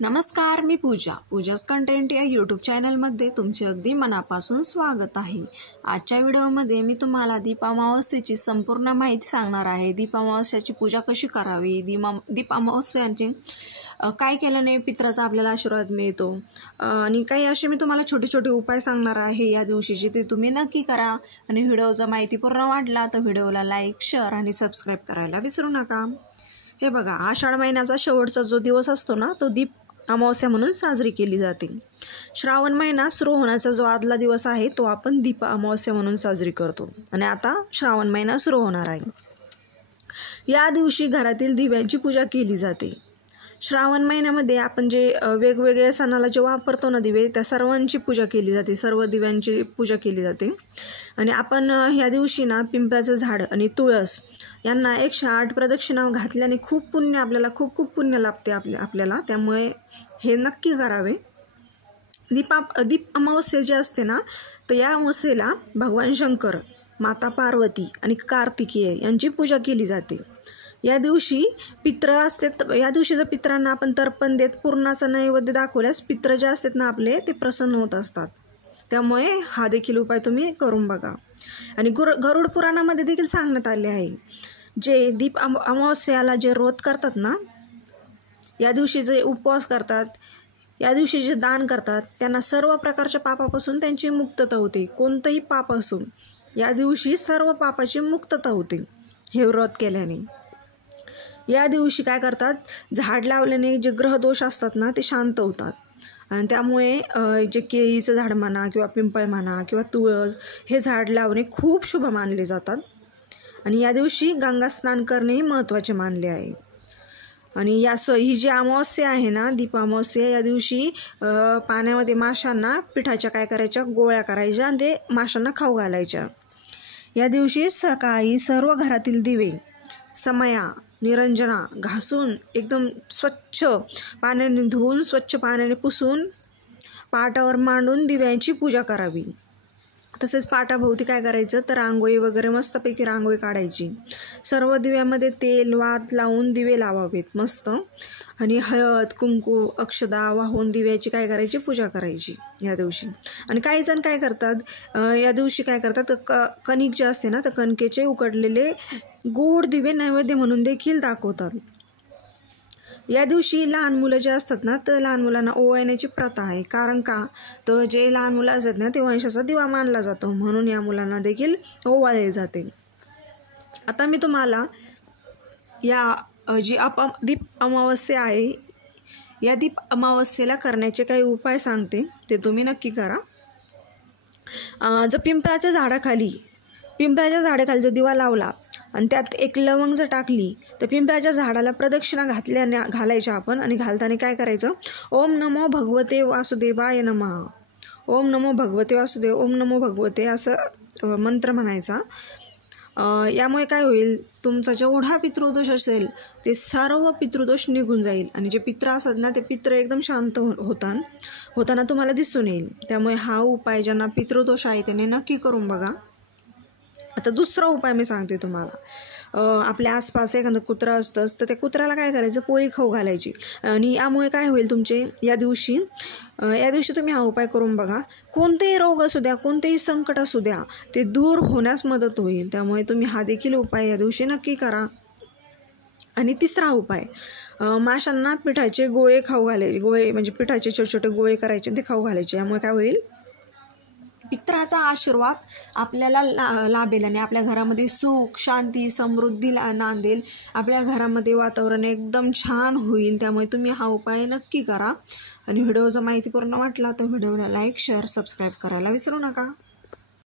नमस्कार, मी पूजाच कंटेंट या यूट्यूब चॅनलमध्ये तुमचे अगदी मनापासून स्वागत आहे। आजच्या व्हिडिओमध्ये मी तुम्हाला दीप अमावस्येची संपूर्ण माहिती सांगणार आहे। दीप अमावस्येची पूजा कशी करावी, दीप अमावस्येची काय केल्याने पितराचा आपल्याला आशीर्वाद मिळतो आणि काही असे मी तुम्हाला छोटे छोटे उपाय सांगणार आहे या दिवशीचे, ते तुम्ही नक्की करा। आणि व्हिडिओचा माहितीपूर्ण वाटला तर व्हिडिओला लाईक, शेअर आणि सबस्क्राईब करायला विसरू नका। हे बघा, आषाढ महिन्याचा शेवटचा जो दिवस असतो ना, तो दीप अमावस्या म्हणून साजरी केली जाते। श्रावण महिना सुरू होण्याचा जो आदला दिवस आहे तो आपण दीप अमावस्या म्हणून साजरी करतो। आणि आता श्रावण महिना सुरू होणार आहे। या दिवशी घरातील दिव्यांची पूजा केली जाते। श्रावण महिन्यामध्ये आपण जे वेगवेगळ्या सणाला जे वापरतो ना दिवे, त्या सर्वांची पूजा केली जाते, सर्व दिव्यांची पूजा केली जाते। आणि आपण ह्या दिवशी ना पिंपळाचं झाड आणि तुळस यांना 108 प्रदक्षिणा घातल्याने खूप पुण्य, आपल्याला खूप पुण्य लाभते आपल्याला, त्यामुळे हे नक्की करावे। दीप अमावस्या जी असते ना, तर या अमावस्येला भगवान शंकर, माता पार्वती आणि कार्तिकेय यांची पूजा केली जाते। या दिवशी पित्र असतात, या दिवशी जर पित्रांना आपण तर्पण देत पूर्णाचा नैवेद्य दाखवल्यास पित्र जे असतात ना आपले, ते प्रसन्न होत असतात। त्यामुळे हा देखील उपाय तुम्ही करून बघा। आणि गरुड पुराणामध्ये देखील सांगण्यात आले आहे, जे दीप अमावस्याला जे व्रत करतात ना, या दिवशी जे उपवास करतात, या दिवशी जे दान करतात, त्यांना सर्व प्रकारच्या पापापासून त्यांची मुक्तता होते। कोणतंही पाप असो, या दिवशी सर्व पापाची मुक्तता होते हे व्रत केल्याने। या दिवशी काय करतात, झाड लावल्याने जे ग्रहदोष असतात ना ते शांत होतात। आणि त्यामुळे जे केळीचं झाड म्हणा किंवा पिंपळ म्हणा किंवा तुळस, हे झाड लावणे खूप शुभ मानले जातात। आणि या दिवशी गंगा स्नान करणेही महत्त्वाचे मानले आहे। आणि ही जी अमावस्या आहे ना, दीप अमावस्या, या दिवशी पाण्यामध्ये माशांना पिठाच्या काय करायच्या, गोळ्या करायच्या आणि ते माशांना खाऊ घालायच्या। या दिवशी सकाळी सर्व घरातील दिवे समया निरंजना घासून एकदम स्वच्छ पाण्याने धुवून, स्वच्छ पाण्याने पुसून पाटावर मांडून दिव्यांची पूजा करावी। तसेच पाटाभोवती काय करायचं, तर रांगोळी वगैरे मस्तपैकी रांगोळी काढायची। सर्व दिव्यामध्ये तेल वात लावून दिवे लावावेत मस्त, आणि हळद कुंकू अक्षदा वाहून दिव्याची काय करायची, पूजा करायची या दिवशी। आणि काही जण काय करतात, या दिवशी काय करतात, कणिक जे असते ना, तर कणकेचे उकडलेले गोड दिवे नैवेद्य म्हणून देखील दाखवतात। या दिवशी लहान मुलं जे असतात ना, तर लहान मुलांना ओवाळण्याची प्रथा आहे। कारण का, तर जे लहान मुलं असतात ना, ते वंशाचा दिवा मानला जातो, म्हणून या मुलांना देखील ओवाळले जाते। आता मी तुम्हाला या जी दीप अमावस्या आहे, या दीप अमावस्येला करण्याचे काही उपाय सांगते, ते तुम्ही नक्की करा। जर पिंपळाच्या झाडाखाली जर दिवा लावला आणि त्यात एक लवंग जर टाकली, तर पिंपळाच्या झाडाला प्रदक्षिणा घालायच्या आपण। आणि घालताना काय करायचं, ओम नमो भगवते वासुदेवाय नमः, ओम नमो भगवते वासुदेव, ओम नमो भगवते, असं मंत्र म्हणायचा। यामुळे काय होईल, तुमचा जेवढा पितृदोष असेल ते सर्व पितृदोष निघून जाईल। आणि जे पित्र असतात ना, ते पित्र एकदम शांत होताना तुम्हाला दिसून येईल। त्यामुळे हा उपाय ज्यांना पितृदोष आहे त्याने नक्की करून बघा। आता दुसरा उपाय मी सांगते तुम्हाला। आपल्या आसपास एखादं कुत्रा असतं, तर त्या कुत्र्याला काय करायचं, पोळी खाऊ घालायची। आणि यामुळे काय होईल, तुमचे या दिवशी तुम्ही हा उपाय करून बघा। कोणतेही रोग असू द्या, कोणतेही संकट असू द्या, ते दूर होण्यास मदत होईल। त्यामुळे तुम्ही हा देखील उपाय या दिवशी नक्की करा। आणि तिसरा उपाय, माशांना पिठाचे गोळे खाऊ घालायचे, गोळे म्हणजे पिठाचे छोटे छोटे गोळे करायचे, ते खाऊ घालायचे। यामुळे काय होईल, पितराचा आशीर्वाद आपल्याला लाभेल आणि आपल्या घरामध्ये सुख शांती समृद्धी नांदेल। आपल्या घरामध्ये वातावरण एकदम छान होईल। त्यामुळे तुम्ही हा उपाय नक्की करा। आणि व्हिडिओ जर माहितीपूर्ण वाटला तर व्हिडिओला लाईक, शेअर, सबस्क्राईब करायला विसरू नका।